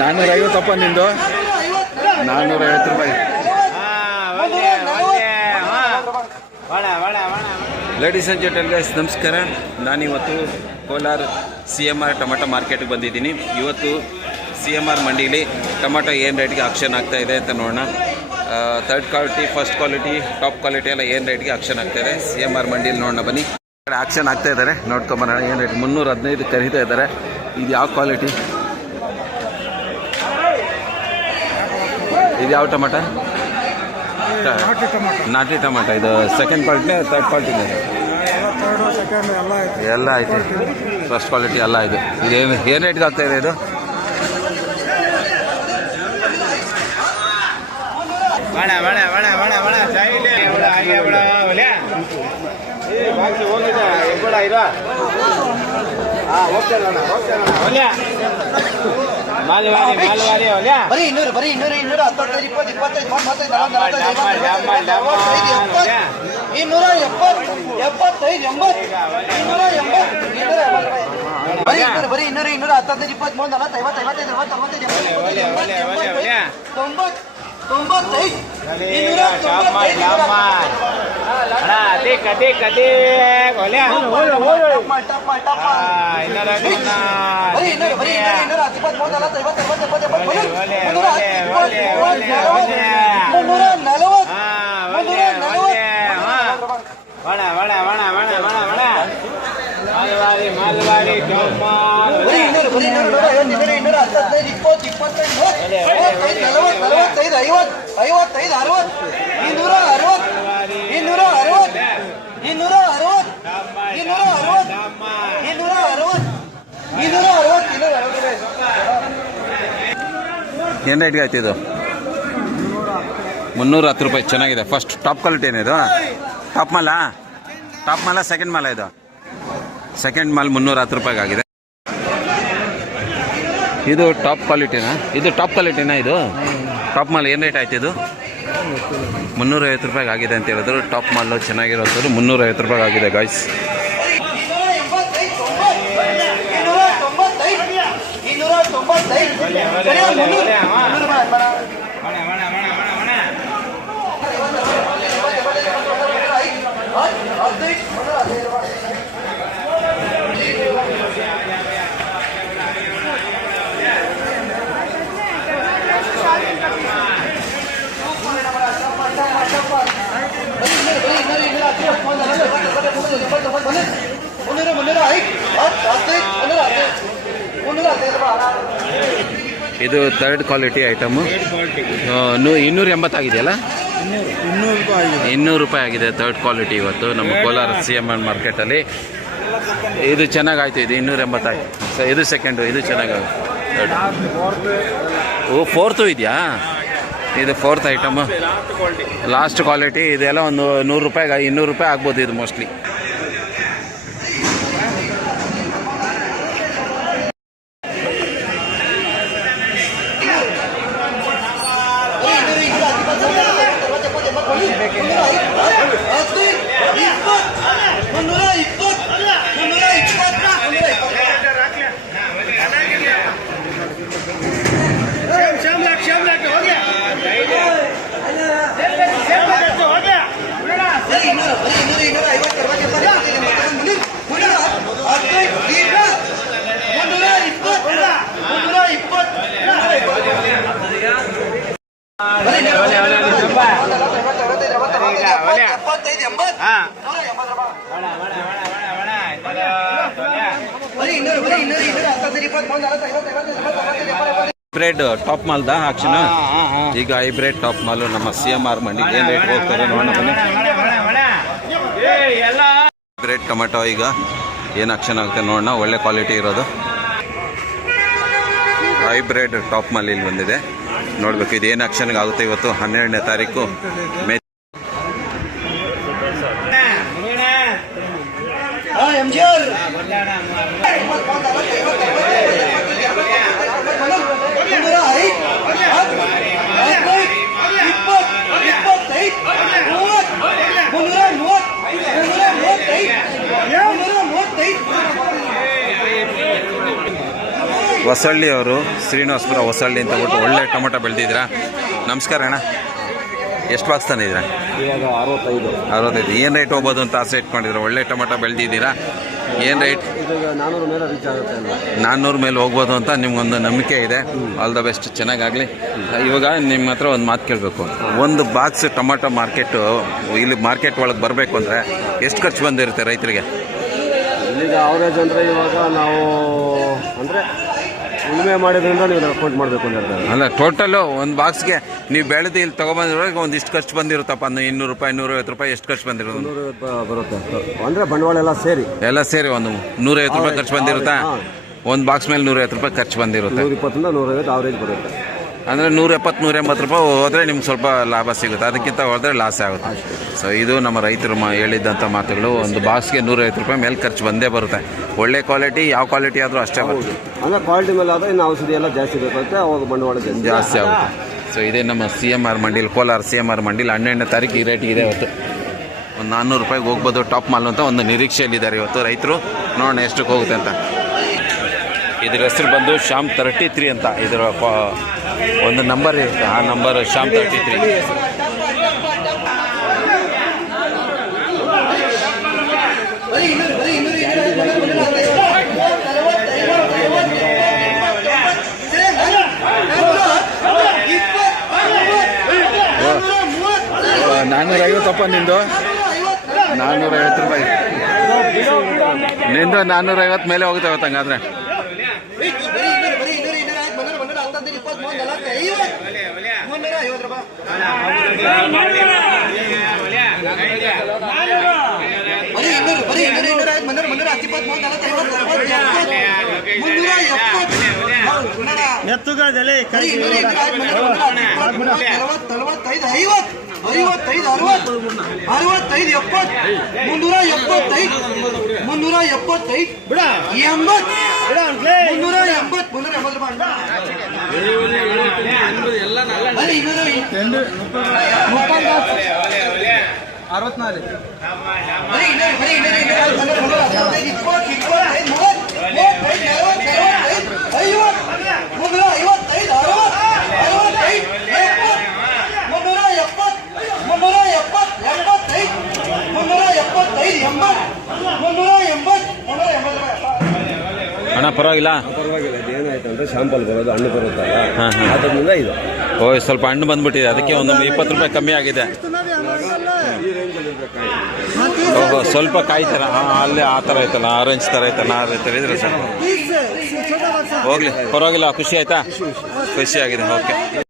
450 ನಿಂದು 450 ರೂಪಾಯಿ. Ladies and ಜೆಂಟಲ್ಗೈಸ್ ನಮಸ್ಕಾರ. ನಾನಿವತ್ತು ಕೋಲಾರ CMR ಟೊಮೆಟೊ ಮಾರ್ಕೆಟ್ಗೆ ಬಂದಿದ್ದೀನಿ. ಇವತ್ತು CMR ಮಂಡಿಲಿ ಟೊಮೆಟೊ ಏನು ರೇಟ್ಗೆ ಆಕ್ಷನ್ ಆಗ್ತಾ ಇದೆ ಅಂತ ನೋಡೋಣ. Third quality, first quality, top quality ಎಲ್ಲ ಏನು ರೇಟ್ಗೆ ಆಕ್ಷನ್ ಆಗ್ತಾ ಇದೆ CMR ಮಂಡಿಲಿ ನೋಡೋಣ ಬನ್ನಿ. ಆಕ್ಷನ್ ಆಗ್ತಾ ಇದ್ದಾರೆ, ನೋಡ್ಕೊಂಬರೋಣ ಏನು ರೇಟ್. 315 ಕರೀತಾ ಇದ್ದಾರೆ. ಇದು ಯಾವ ಕ್ವಾಲಿಟಿ, ಇದು ಯಾವ ಟೊಮೆಟೊ? ನಾಟಿ ಟೊಮೆಟೊ. ಇದು ಸೆಕೆಂಡ್ ಕ್ವಾಲಿಟಿ, ಥರ್ಡ್ ಕ್ವಾಲಿಟಿ ಎಲ್ಲ ಐತೆ. ಫಸ್ಟ್ ಕ್ವಾಲಿಟಿ ಎಲ್ಲ ಇದು. ಏನು ರೇಟ್ಗೆ ಆಗ್ತಾ ಇದೆ ಇದು? ಏನು ರೇಟ್ಗೆ ಆಯ್ತು ಇದು? 310 ರೂಪಾಯಿ. ಚೆನ್ನಾಗಿದೆ. ಫಸ್ಟ್ ಟಾಪ್ ಕ್ವಾಲಿಟಿ ಏನಿದು? ಟಾಪ್ ಮಾಲ ಸೆಕೆಂಡ್ ಮಾಲ? ಇದು ಸೆಕೆಂಡ್ ಮಾಲ್ 310 ರೂಪಾಯಿಗೆ ಆಗಿದೆ. ಇದು ಟಾಪ್ ಕ್ವಾಲಿಟಿನಾ? ಇದು ಟಾಪ್ ಕ್ವಾಲಿಟಿನಾ? ಇದು ಟಾಪ್ ಮಾಲ್ ಏನು ರೇಟ್ ಆಯ್ತು ಇದು? 350 ರೂಪಾಯಿಗೆ ಆಗಿದೆ ಅಂತ ಹೇಳಿದ್ರು. ಟಾಪ್ ಮಾಲು ಚೆನ್ನಾಗಿರೋದು 350 ರೂಪಾಯಿಗೆ ಆಗಿದೆ ಗಾಯ್ಸ್. ಇದು ಥರ್ಡ್ ಕ್ವಾಲಿಟಿ ಐಟಮು. 280 ಆಗಿದೆಯಲ್ಲ? 200 ರೂಪಾಯಿ ಆಗಿದೆ ಥರ್ಡ್ ಕ್ವಾಲಿಟಿ ಇವತ್ತು ನಮ್ಮ ಕೋಲಾರ CMR ಮಾರ್ಕೆಟಲ್ಲಿ. ಇದು ಚೆನ್ನಾಗಾಯ್ತು. ಇದು 280 ಆಯ್ತು. ಇದು ಸೆಕೆಂಡು. ಇದು ಚೆನ್ನಾಗಾಯ್ತು. ಓ, ಫೋರ್ತು ಇದೆಯಾ? ಇದು ಫೋರ್ತ್ ಐಟಮು, ಲಾಸ್ಟ್ ಕ್ವಾಲಿಟಿ. ಇದೆಲ್ಲ ಒಂದು 100 ರೂಪಾಯಿಗೆ 200 ರೂಪಾಯಿ ಆಗ್ಬೋದು ಇದು ಮೋಸ್ಟ್ಲಿ. ಹೈಬ್ರಿಡ್ ಟಾಪ್ ಮಾಲ್ದ ಆಕ್ಷನ್. ಈಗ ಹೈಬ್ರಿಡ್ ಟಾಪ್ ಮಾಲು ನಮ್ಮ CMR ಮಂಡಿಗೆ ಏನು ರೇಟ್ ಹೋಗ್ತಾರೆ ನೋಡೋಣ ಬನ್ನಿ. ಹೈಬ್ರಿಡ್ ಟೊಮೆಟೊ ಈಗ ಏನು ಆಕ್ಷನ್ ಆಗುತ್ತೆ ನೋಡೋಣ. ಒಳ್ಳೆ ಕ್ವಾಲಿಟಿ ಇರೋದು ಹೈಬ್ರಿಡ್ ಟಾಪ್ ಮಾಲ್ ಇಲ್ಲಿ ಬಂದಿದೆ. ನೋಡ್ಬೇಕು ಇದು ಏನು ಆಕ್ಷನ್ಗೆ ಆಗುತ್ತೆ ಇವತ್ತು 12ನೇ ತಾರೀಕು ಮೇ. ಹೊಸಳ್ಳಿ ಅವರು ಶ್ರೀನಿವಾಸಪುರ ಹೊಸಳ್ಳಿ ಅಂತ ಬಿಟ್ಟು ಒಳ್ಳೆ ಟೊಮೊಟೊ ಬೆಳೆದಿದ್ದೀರಾ. ನಮಸ್ಕಾರ ಅಣ್ಣ, ಎಷ್ಟು ಬಾಕ್ಸ್ ತಂದಿದ್ದೀರಾ? ಇವಾಗ 65. ಏನು ರೇಟ್ ಹೋಗ್ಬೋದು ಅಂತ ಆಸೆ ಇಟ್ಕೊಂಡಿದ್ದೀರಾ? ಒಳ್ಳೆ ಟೊಮೊಟೊ ಬೆಳೆದಿದ್ದೀರಾ. ಏನು ರೇಟ್? ಇವಾಗ 400 ಮೇಲೆ ರೀಚ್ ಆಗುತ್ತೆ ಅಲ್ವಾ? 400 ಮೇಲೆ ಹೋಗ್ಬೋದು ಅಂತ ನಿಮ್ಗೊಂದು ನಂಬಿಕೆ ಇದೆ. ಆಲ್ ದ ಬೆಸ್ಟ್, ಚೆನ್ನಾಗಾಗಲಿ. ಇವಾಗ ನಿಮ್ಮ ಹತ್ರ ಒಂದು ಮಾತು ಕೇಳಬೇಕು. ಒಂದು ಬಾಕ್ಸ್ ಟೊಮೊಟೊ ಮಾರ್ಕೆಟು ಇಲ್ಲಿ ಮಾರ್ಕೆಟ್ ಒಳಗೆ ಬರಬೇಕು ಅಂದರೆ ಎಷ್ಟು ಖರ್ಚು ಬಂದಿರುತ್ತೆ ರೈತರಿಗೆ? ಇಲ್ಲಿಗ ಅವರೇಜ್ ಅಂದರೆ ಇವಾಗ ನಾವು ಅಂದರೆ ಉಳುಮೆ ಮಾಡಿದ್ರಿಂದ ನೀವು ಅಕೌಂಟ್ ಮಾಡಬೇಕು ಅಂತ ಹೇಳ್ತಾರೆ. ಅಲ್ಲ, ಟೋಟಲು ಒಂದು ಬಾಕ್ಸ್ಗೆ ನೀವು ಬೆಳೆದು ಇಲ್ಲಿ ತೊಗೊಬಂದಿರೋವಾಗ ಒಂದಿಷ್ಟು ಖರ್ಚು ಬಂದಿರುತ್ತಪ್ಪ. 200 ರೂಪಾಯಿ 150 ರೂಪಾಯಿ ಎಷ್ಟು ಖರ್ಚು ಬಂದಿರೋದು? 150 ಬರುತ್ತೆ ಅಂದರೆ ಬಂಡವಾಳ ಎಲ್ಲ ಸೇರಿ ಒಂದು 150 ರೂಪಾಯಿ ಖರ್ಚು ಬಂದಿರುತ್ತಾ? ಒಂದು ಬಾಕ್ಸ್ ಮೇಲೆ 150 ರೂಪಾಯಿ ಖರ್ಚು ಬಂದಿರುತ್ತೆ. 120 150 ಅವರೇಜ್ ಬರುತ್ತೆ. ಅಂದರೆ 170 180 ರೂಪಾಯಿ ಹೋದರೆ ನಿಮ್ಗೆ ಸ್ವಲ್ಪ ಲಾಭ ಸಿಗುತ್ತೆ, ಅದಕ್ಕಿಂತ ಹೋದರೆ ಲಾಸ್ ಆಗುತ್ತೆ. ಸೊ ಇದು ನಮ್ಮ ರೈತರು ಹೇಳಿದ್ದಂಥ ಮಾತುಗಳು. ಒಂದು ಬಾಕ್ಸ್ಗೆ 150 ರೂಪಾಯಿ ಮೇಲೆ ಖರ್ಚು ಬಂದೇ ಬರುತ್ತೆ. ಒಳ್ಳೆ ಕ್ವಾಲಿಟಿ, ಯಾವ ಕ್ವಾಲಿಟಿ ಆದರೂ ಅಷ್ಟೇ ಬರುತ್ತೆ. ಅಂದರೆ ಕ್ವಾಲಿಟಿ ಮೇಲೆ ಆದರೆ ಇನ್ನು ಔಷಧಿ ಎಲ್ಲ ಜಾಸ್ತಿ ಬೇಕಾಗುತ್ತೆ, ಅವಾಗ ಬಂಡವಾಳ ಜಾಸ್ತಿ ಆಗುತ್ತೆ. ಸೊ ಇದೇ ನಮ್ಮ CMR ಮಂಡಿಲಿ, ಕೋಲಾರ CMR ಮಂಡಿಲಿ 12ನೇ ತಾರೀಕು ಈ ರೇಟ್ ಇದೆ. ಇವತ್ತು ಒಂದು 400 ರೂಪಾಯಿಗೆ ಹೋಗ್ಬೋದು ಟಾಪ್ ಮಾಲ್ ಅಂತ ಒಂದು ನಿರೀಕ್ಷೆಯಲ್ಲಿದ್ದಾರೆ ಇವತ್ತು ರೈತರು. ನೋಡೋಣ ಎಷ್ಟಕ್ಕೆ ಹೋಗುತ್ತೆ ಅಂತ. ಇದ್ರ ಹೆಸರು ಬಂದು ಶ್ಯಾಮ್ 33 ಅಂತ. ಇದರ ಒಂದು ನಂಬರ್ ಇರುತ್ತೆ, ಆ ನಂಬರ್ ಶ್ಯಾಮ್ 33. $450 ನಿಂದು 450 ರೂಪಾಯಿ ನಿಂದು 450 ಮೇಲೆ ಹೋಗುತ್ತೆ ಇವತ್ತು. ಹಂಗಾದ್ರೆ ಎತ್ತುಗದಲ್ಲಿ ಕೈ 64 ಅಣ್ಣ ಪರವಾಗಿಲ್ಲ. ಏನಾಯ್ತು ಅಂದರೆ ಶಾಂಪಲ್ ಬರೋದು ಹಣ್ಣು ಬರುತ್ತಲ್ಲ, ಅದರಿಂದ ಇದು ಸ್ವಲ್ಪ ಹಣ್ಣು ಬಂದ್ಬಿಟ್ಟಿದೆ, ಅದಕ್ಕೆ ಒಂದು 20 ರೂಪಾಯಿ ಕಮ್ಮಿ ಆಗಿದೆ. ಸ್ವಲ್ಪ ಕಾಯಿ ಥರ ಅಲ್ಲೇ ಆ ಥರ ಐತಲ್ಲ, ಆರೆಂಜ್ ಥರ ಐತಲ್ಲ, ಆ ಥರ ಇದ್ರೆ ಸರ್ ಹೋಗ್ಲಿ, ಪರವಾಗಿಲ್ಲ. ಖುಷಿ ಆಯ್ತಾ? ಖುಷಿ ಆಗಿದೆ. ಓಕೆ.